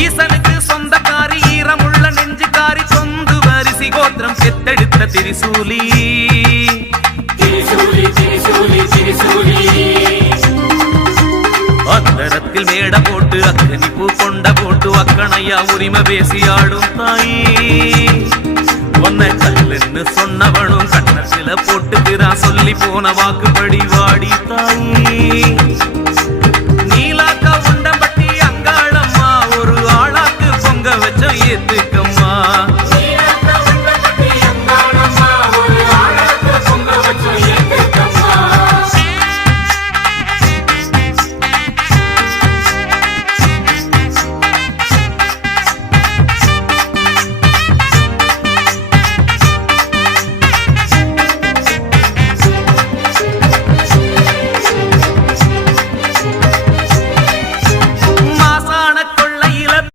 ஈசனுக்கு சொந்தக்காரி ஈரமுள்ள நெஞ்சுக்காரி சொந்து வரிசி கோத்திரம் பெத்தெடுத்த திரிசூலி அத்தரத்தில் மேட போட்டு அக்கனி பூ கொண்ட போட்டு அக்கணையா உரிமை பேசி ஆடும் தாயி உன்னை கல்லுன்னு சொன்னவனும் கண்ணத்தில போட்டுக்கிறான் சொல்லி போன வாக்குப்படி வாடி தாயி